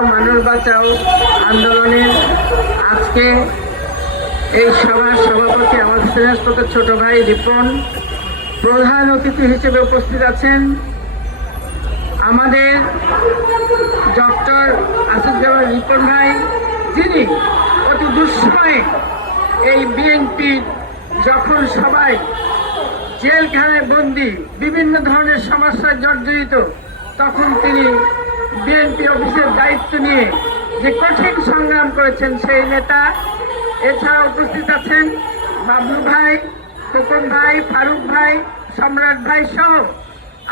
মানুষ বাঁচাও আন্দোলনের আজকে এই সভার সভাপতি আমাদের শ্রেষ্ঠত ছোট ভাই রিপন প্রধান অতিথি হিসেবে উপস্থিত আছেন। আমাদের ডক্টর আসিফুজ্জামান রিপন ভাই, যিনি অতি দুঃসময়ে এই বিএনপির যখন সবাই জেলখানায় বন্দি, বিভিন্ন ধরনের সমস্যায় জর্জরিত, তখন তিনি বিএনপি অফিসের দায়িত্ব নিয়ে যে কঠিন সংগ্রাম করেছেন সেই নেতা এছাড়া উপস্থিত আছেন বাবলু ভাই, খোকন ভাই, ফারুক ভাই, সম্রাট ভাই সহ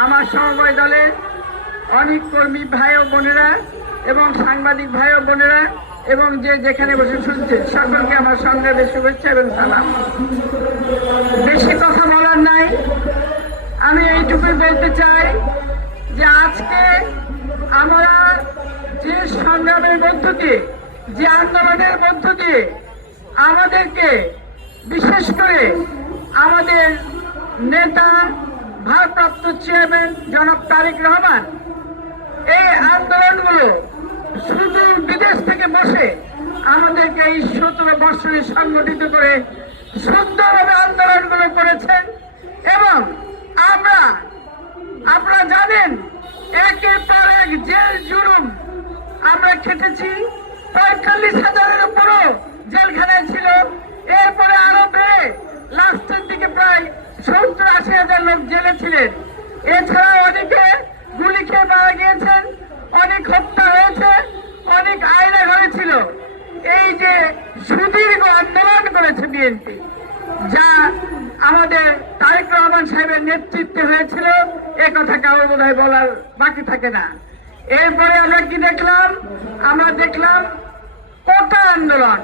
আমার সমবায় দলের অনেক কর্মী ভাই ও বোনেরা এবং সাংবাদিক ভাই ও বোনেরা এবং যে যেখানে বসে শুনছেন, সকলকে আমার সংগ্রামের শুভেচ্ছা এবং সালাম। বেশি কথা বলার নাই। আমি এইটুকুই বলতে চাই যে আজকে সংগ্রামের মধ্য দিয়ে, যে আন্দোলনের মধ্য দিয়ে আমাদেরকে, বিশেষ করে আমাদের নেতা, ভারপ্রাপ্ত চেয়ারম্যান জনাব তারেক রহমান, এই আন্দোলনগুলো শুধু বিদেশ থেকে বসে আমাদেরকে এই সতেরো বছরে সংগঠিত করে সুন্দরভাবে আন্দোলনগুলো করেছেন। খেটেছি। পঁয়তাল্লিশ হাজারের উপরও জেলখানায় ছিল। এরপরে আরও বেড়ে লাস্টের দিকে প্রায় সত্তর আশি হাজার লোক জেলে ছিলেন। এছাড়া অনেকে গুলি খেয়ে মারা গিয়েছেন, অনেক হত্যা হয়েছে, অনেক আয়না হয়েছিল এই যে সুদীর্ঘ আন্দোলন করেছে বিএনপি, যা আমাদের তারেক রহমান সাহেবের নেতৃত্বে হয়েছিল, এ কথা কারও বোধ বলার বাকি থাকে না। এরপরে আমরা কি দেখলাম? আমরা দেখলাম কোটা আন্দোলন।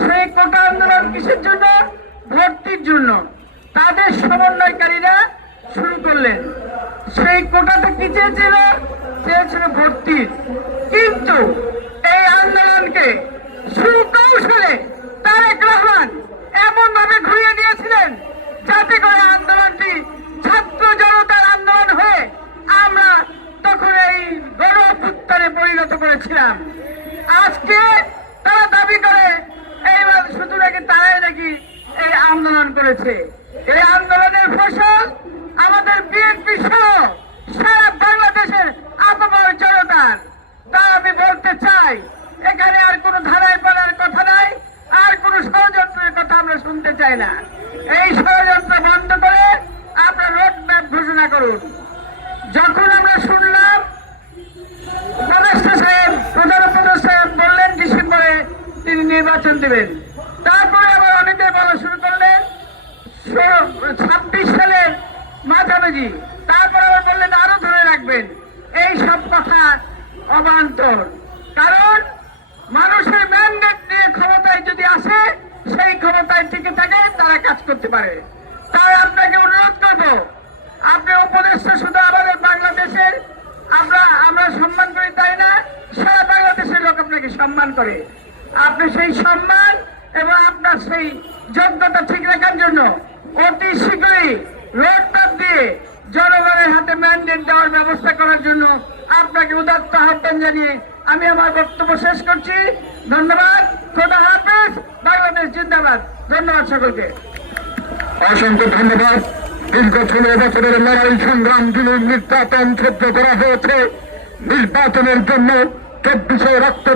সেই কোটা আন্দোলন কিসের জন্য? ভর্তির জন্য। তাদের সমন্বয়কারীরা শুরু করলেন। সেই কোটাতে কি চেয়েছিল? চেয়েছিল ভর্তির কিন্তু আজকে তারা দাবি করে এইবার শুধু নাকি তারাই নাকি এই আন্দোলন করেছে। এই আন্দোলনের ফসল আমাদের বিএনপি সহ সারা বাংলাদেশের আপামার জনতার তা আমি বলতে চাই এখানে আর কোনো ধারায় পড়ার কথা নাই আর কোনো ষড়যন্ত্রের কথা আমরা শুনতে চাই না এই ষড়যন্ত্র বন্ধ করে আপনার রোড ম্যাপ ঘোষণা করুন যখন আমরা শুনলাম উপদেষ্টা সাহেব প্রধান উপদেষ্টা সাহেব বললেন ডিসেম্বরে তিনি নির্বাচন দেবেন। তারপরে আবার অনেকে বলা শুরু করলেন ছাব্বিশ সালের মাঝামাঝি তারপর আবার বললেন, আরও ধরে রাখবেন। এই সব কথা অবান্তর। কারণ মানুষের ম্যান্ডেট নিয়ে ক্ষমতায় যদি আসে, সেই ক্ষমতায় টিকে থাকে, তারা কাজ করতে পারে। তাই আপনাকে অনুরোধ করব, আপনি উপদেষ্টা শুধু আমাদের বাংলাদেশের, আমরা আমরা সম্মান করি তাই না? সারা বাংলাদেশের লোক আপনাকে সম্মান করে। আপনি সেই সম্মান এবং আপনার সেই যোগ্যতা ঠিক রাখার জন্য অতি শীঘ্রই রোড ম্যাপ দিয়ে জনগণের হাতে ম্যান্ডেট দেওয়ার ব্যবস্থা করার জন্য আপনাকে উদাত্ত আহ্বান জানিয়ে আমি আমার বক্তব্য শেষ করছি। ধন্যবাদ। খোদা হাফেজ। বাংলাদেশ জিন্দাবাদ। ধন্যবাদ সকলকে। অসংখ্য ধন্যবাদ। দীর্ঘ ষোলো বছরের লড়াই সংগ্রাম যিনি নির্যাতন সহ্য করা হয়েছে। নির্বাচনের জন্য চব্বিশে রক্ত